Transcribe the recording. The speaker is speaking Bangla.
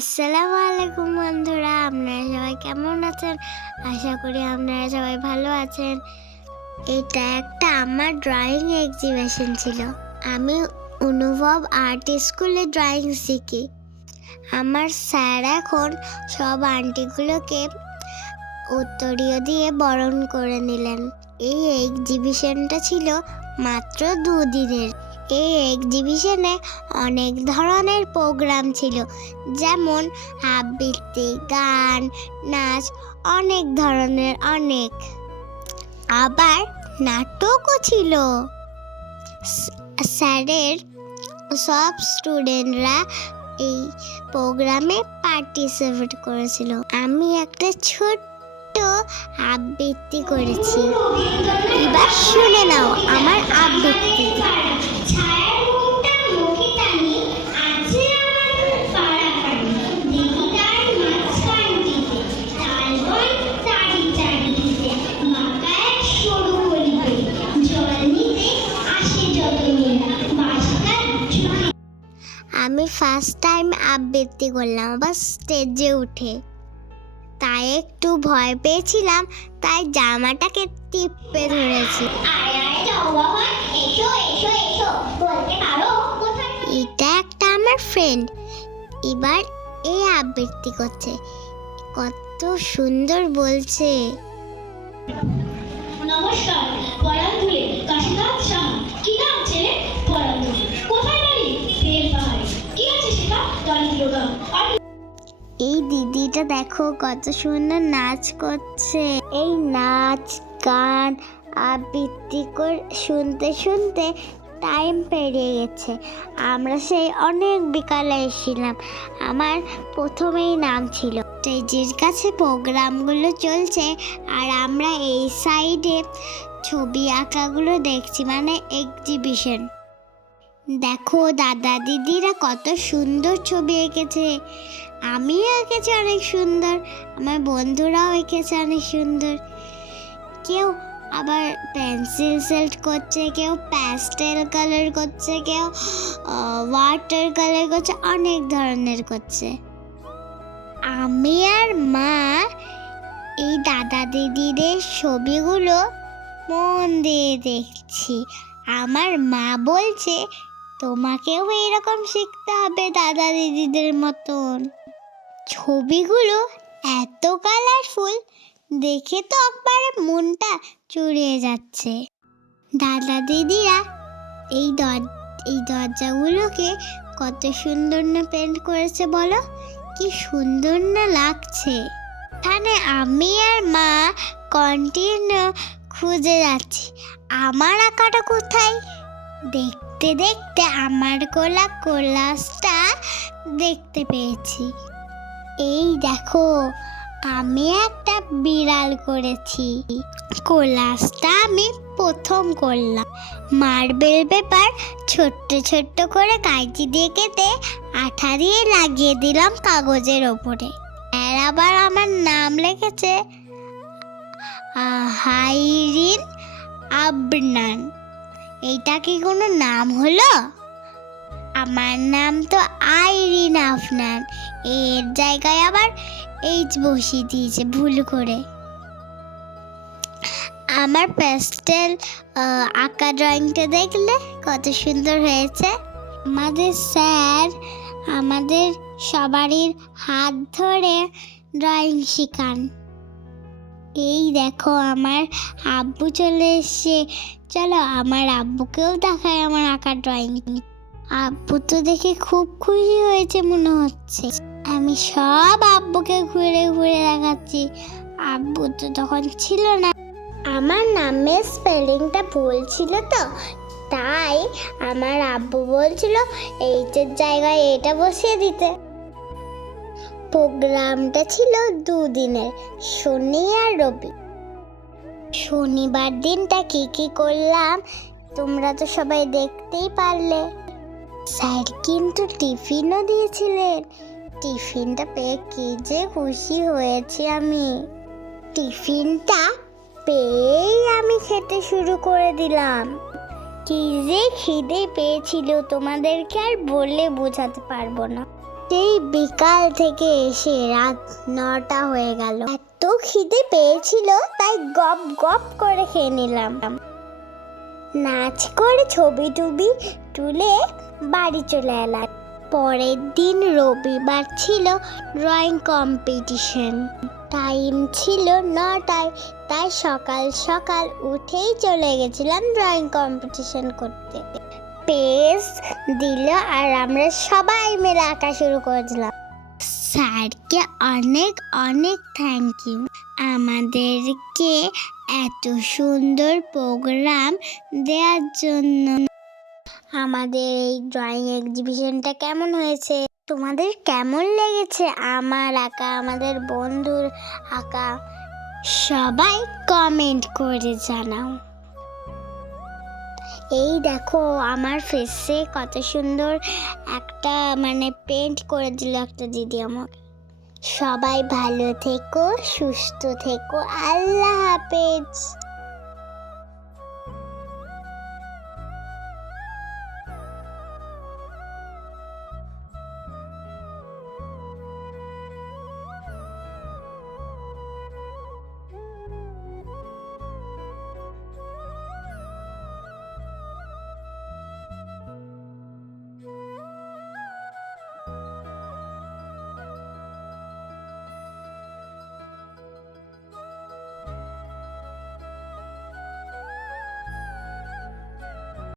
আসসালামু আলাইকুম বন্ধুরা, আপনারা সবাই কেমন আছেন? আশা করি আপনারা সবাই ভালো আছেন। এটা একটা আমার ড্রয়িং এক্সিবিশন ছিল। আমি অনুভব আর্ট স্কুলে ড্রয়িং শিখি। আমার স্যার এখন সব আন্টিগুলোকে উত্তরীয় দিয়ে বরণ করে নিলেন। এই এক্সিবিশনটা ছিল মাত্র দুদিনের। এই এক্সিবিশনে অনেক ধরনের প্রোগ্রাম ছিল। যেমন আবৃত্তি, গান, নাচ, অনেক ধরনের, অনেক। আবার নাটকও ছিল। স্যারের, সব স্টুডেন্টরা এই প্রোগ্রামে পার্টিসিপেট করেছিল। আমি একটা ছোট্ট আবৃত্তি করেছি। এবার শুনে নাও আমার আবৃত্তি আমি ফার্স্ট টাইম আবৃত্তি করলাম, আবার স্টেজে উঠে। তাই একটু ভয় পেয়েছিলাম তাই জামাটাকে টিপে ধরেছি। এটা একটা আমার ফ্রেন্ড এবার এই আবৃত্তি করছে। কত সুন্দর বলছে। নমস্কার এই দিদিটা দেখো কত সুন্দর নাচ করছে। এই নাচ, গান, আবৃত্তি করে, শুনতে শুনতে টাইম পেরিয়ে গেছে। আমরা সেই অনেক বিকালে এসেছিলাম। আমার প্রথমেই নাম ছিল স্টেজের কাছে, প্রোগ্রামগুলো চলছে আর আমরা এই সাইডে ছবি আঁকাগুলো দেখছি মানে এক্সিবিশন দেখো দাদা দিদিরা কত সুন্দর ছবি এঁকেছে। আমিও এঁকেছি অনেক সুন্দর, আমার বন্ধুরাও এঁকেছে অনেক সুন্দর। কেউ আবার পেন্সিল সেট করছে, কেউ প্যাস্টেল কালার করছে, কেউ ওয়াটার কালার করছে, অনেক ধরনের করছে। আমি আর মা এই দাদা দিদিদের ছবিগুলো মন দিয়ে দেখছি। আমার মা বলছে, তোমাকেও এরকম শিখতে হবে দাদা দিদিদের মতন। ছবিগুলো এত কালারফুল দেখে তো একবারে মনটা চুরিয়ে যাচ্ছে। দাদা দিদিরা এই দর, এই দরজাগুলোকে কত সুন্দর না পেন্ট করেছে বলো? কি সুন্দর না লাগছে। এখানে আমি আর মা কন্টিনিউ খুঁজে যাচ্ছি। আমার আঁকাটা কোথায়? দেখতে দেখতে আমার কোলা কোলাসটা দেখতে পেয়েছি। এই দেখো, আমি একটা বিড়াল করেছি। কোলাসটা আমি প্রথম করলাম। মার্বেল পেপার ছোট্ট ছোট্ট করে কাঁচি দিয়ে কেটে আঠা দিয়ে লাগিয়ে দিলাম কাগজের ওপরে। আর আবার আমার নাম লিখেছে হাইরিন আবনান। এইটা কি কোনো নাম হলো? আমার নাম তো আইরিন আফনান। এর জায়গায় আবার এইচ বসিয়ে দিয়েছে, ভুল করে। আমার প্যাস্টেল আঁকা ড্রয়িংটা দেখলে কত সুন্দর হয়েছে। আমাদের স্যার আমাদের সবারই হাত ধরে ড্রয়িং শেখান। এই দেখো আমার আব্বু চলে এসছে। চলো আমার আব্বুকেও দেখায় আমার আঁকা ড্রয়িং আব্বু তো দেখে খুব খুশি হয়েছে মনে হচ্ছে। আমি সব আব্বুকে ঘুরে ঘুরে দেখাচ্ছি। আব্বু তো তখন ছিল না। আমার নামের স্পেলিংটা ভুল ছিল তো, তাই আমার আব্বু বলছিল এইচের জায়গায় এটা বসিয়ে দিতে। প্রোগ্রামটা ছিল দুদিনের, শনি আর রবি। শনিবার দিনটা কি কি করলাম, তোমরা তো সবাই দেখতেই পারলে। স্যার কিন্তু টিফিনও দিয়েছিলেন। টিফিনটা পেয়ে কি যে খুশি হয়েছি আমি। টিফিনটা পেয়েই আমি খেতে শুরু করে দিলাম। কি যে খিদে পেয়েছিল তোমাদেরকে আর বলে বোঝাতে পারব না। সেই বিকাল থেকে এসে রাত নটা হয়ে গেল। এত খিদে পেয়েছিল, তাই গপ গপ করে খেয়ে নিলাম। নাচ করে ছবি টুবি তুলে বাড়ি চলে এলাম। পরের দিন রবিবার ছিল ড্রয়িং কম্পিটিশন টাইম ছিল নটায়, তাই সকাল সকাল উঠেই চলে গেছিলাম ড্রয়িং কম্পিটিশন করতে। পেজ দিল আর আমরা সবাই মিলে আঁকা শুরু করেছিলাম স্যারকে অনেক অনেক থ্যাংক ইউ আমাদেরকে এত সুন্দর প্রোগ্রাম দেওয়ার জন্য। আমাদের এই ড্রয়িং এক্সিবিশনটা কেমন হয়েছে? তোমাদের কেমন লেগেছে? আমার আঁকা, আমাদের বন্ধুর আঁকা, সবাই কমেন্ট করে জানাও। এই দেখো, আমার ফেসে কত সুন্দর একটা মানে পেন্ট করে দিল একটা দিদি আমাকে। সবাই ভালো থেকো, সুস্থ থেকো, আল্লাহ হাফেজ।